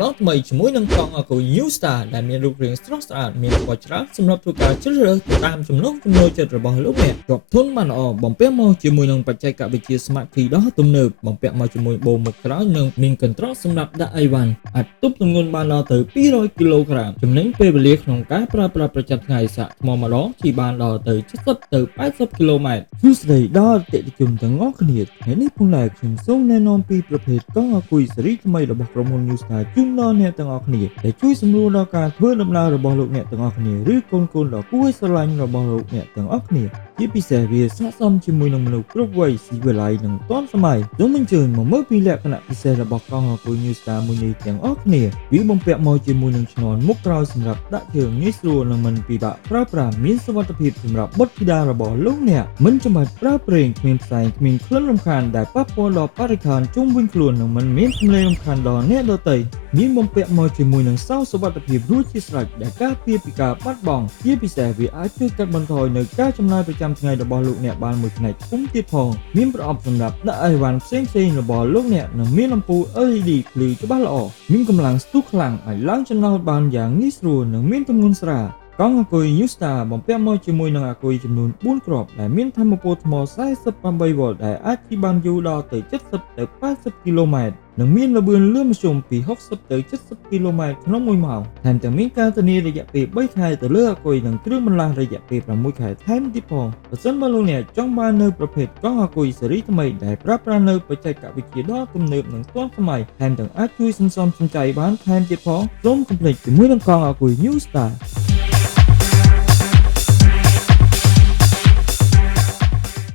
ម្ដងថ្មីជាមួយនឹងកង់អគុយ NewStar ដែលមានរូបរាងស្រស់ស្អាតមានពណ៌ច្រើនសម្រាប់ធ្វើការជ្រើសរើសទៅតាមចំណង់ចំណូលចិត្តរបស់លោកអ្នកជាប់ធន់បានល្អបំពាក់មកជាមួយនឹងបច្ចេកវិទ្យា Smart Key ដ៏ទំនើបបំពាក់មកជាមួយបូមុខក្រោយនិងមានកន្ត្រកសម្រាប់ដាក់អីវ៉ាន់អាចទប់ទម្ងន់បានដល់ទៅ200គីឡូក្រាមចំណេញពេលវេលាក្នុងការប្រើប្រាស់ប្រចាំថ្ងៃសាកថ្មម្ដងជិះបានដល់ទៅ70ទៅ80គីឡូម៉ែត្រសួស្តីដល់អតិថិជនទាំងអស់គ្នាថ្ងៃនេះពងឡែខ្ញុំសូមណែនាំពីប្រភេទកង់អគុយស៊េរីថ្មីរបស់ក្រុមហ៊ុន NewStar ជូនដល់អ្នកទាំងអស់គ្នាដែលជួយសម្រួលដល់ការធ្វើដំណើររបស់លោកអ្នកទាំងអស់គ្នាឬកូនៗដ៏គួរស្រឡាញ់របស់លោកអ្នកទាំងអស់គ្នាជាពិសេសវាស័ក្តិសមជាមួយនឹងមនុស្សគ្រប់វ័យស៊ីវិល័យនិងទាន់សម័យសូមអញ្ជើញមកមើលពីលក្ខណៈពិសេសរបស់កង់អគុយ NewStar មួយនេះទាំងអស់គ្នាវាបំពាក់មកជាមួយនឹងឈ្នាន់មុខក្រោយសម្រាប់ដាក់ជើងងាយស្រួលនិងមិនពិបាកប្រើប្រាស់មានសុវត្ថិភាពសម្រាប់បុត្រធីតារបស់លោកអ្នកមិនចាំបាច់ប្រើប្រេងគ្មានផ្សែងគ្មានក្លិនរំខានដែលប៉ះពាល់ដល់បរិស្ថានជុំវិញខ្លួននិងមិនមានសម្លេងរំខានដល់អ្នកដទៃមានបំពាក់មកជាមួយនឹងសោសុវត្ថិភាពរួចជាស្រេចដែលការពារពីការបាត់បង់ជាពិសេសវាអាចជួយកាត់បន្ថយនៅការចំណាយប្រចាំថ្ងៃរបស់លោកអ្នកបានមួយផ្នែកធំទៀតផងមានប្រអប់សម្រាប់ដាក់អីវ៉ាន់ផ្សេងៗរបស់លោកអ្នកនិងមានលំពូ LED ភ្លឺច្បាស់ល្អមានកម្លាំងស្ទុះខ្លាំងឲ្យឡើងចំណោទបានយ៉ាងងាយស្រួលនិងមានទម្ងន់ស្រាលកង់អគុយ NewStar បំពាក់មកជាមួយនឹងអគុយចំនួន4គ្រាប់ដែលមានថាមពលថ្ម48វ៉ុលដែលអាចជិះបានយូរដល់ទៅ70ទៅ80គីឡូម៉ែត្រនិងមានល្បឿនលឿនមធ្យមពី60ទៅ70គីឡូម៉ែត្រក្នុង1ម៉ោងថែមទាំងមានការធានារយៈពេល3ខែទៅលើអគុយនិងគ្រឿងបន្លាស់រយៈពេល6ខែថែមទៀតផងប្រសិនបើលោកអ្នកចង់បាននៅប្រភេទកង់អគុយស៊េរីថ្មីដែលប្រើប្រាស់នៅបច្ចេកវិទ្យាដ៏ទំនើបនិងទាន់សម័យថែមទាំងអាចជួយសន្សំសំចៃបានថែមទៀតផងសូមកុំភ្លេចជាមួយនឹងកង់អគុយ NewStar